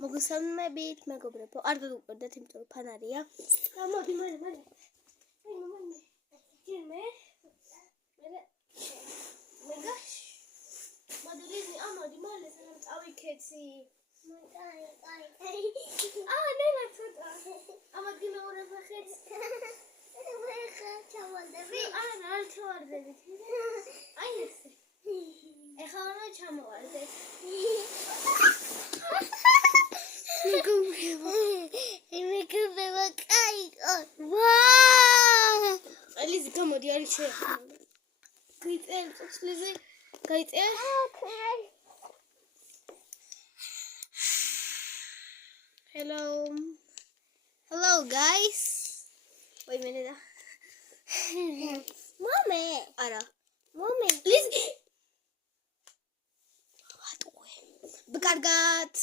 მოგესალმებით, მეგობრებო. არ გადავუყურდეთ, იმიტომ რომ ფანარია. გამოდი, მალე. ჯერმე. მეგაშ. მოდელი, ამოდი, მალე სანამ წავიქეცი. კაი. ნელა ცოტა. ამოდი მეორე ფეხიც. მე ჩავარდები. არ ჩავარდები. აი ესე. ეხლა უნდა ჩამოვარდე. მეგობრებო, კაიკო. ვაუ! Alice, გამოდი, არის შეეხება. გაიწერ, Alice, გაიწერ. Hello guys. Oi, მენედა. Mame. არა. Mame. Alice. ბკარგად.